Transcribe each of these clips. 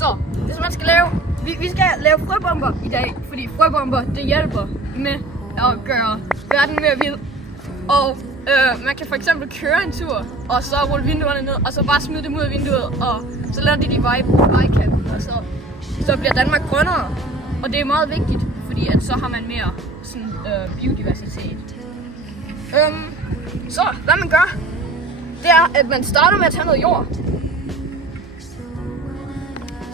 Så, hvis man skal lave... Vi skal lave frøbomber i dag, fordi frøbomber, det hjælper med at gøre verden mere vild. Og man kan for eksempel køre en tur, og så rulle vinduerne ned, og så bare smide dem ud af vinduet, og så lader de vejkanten, og så bliver Danmark grønnere. Og det er meget vigtigt, fordi at så har man mere sådan, biodiversitet. Så, hvad man gør, det er, at man starter med at tage noget jord.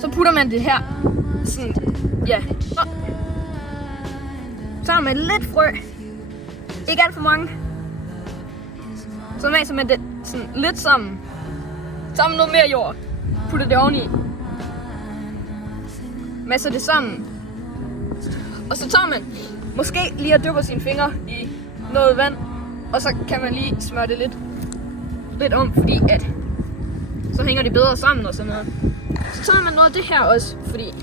Så putter man det her, sådan, ja. Så har man lidt frø. Ikke alt for mange. Så maser man det sådan lidt sammen. Så har man noget mere jord. Putter det oveni. Masser det sammen. Og så tager man måske lige at dyppe sine fingre i noget vand. Og så kan man lige smøre det lidt om, fordi at så hænger det bedre sammen og sådan noget. Så tager man noget af det her også, fordi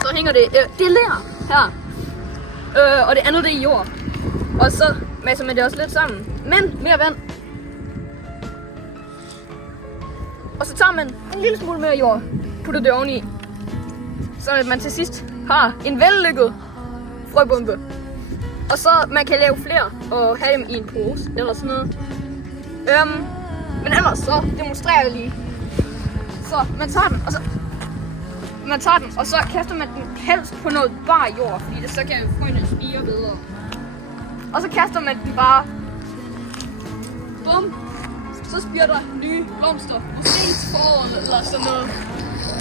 så hænger det, det er ler her. Og det andet det er jord. Og så masser man det også lidt sammen, men mere vand. Og så tager man en lille smule mere jord, putter det oveni, så at man til sidst har en vellykket frøbombe. Og så man kan lave flere og have dem i en pose eller sådan noget. Men ellers så demonstrerer jeg lige. Så man tager den, og så kaster man den helst på noget bar jord, fordi det så kan frøene spire bedre. Og så kaster man den bare. Bum. Så spirer der nye blomster. Måske til foråret eller sådan noget.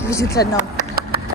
Hvis vi tager den om.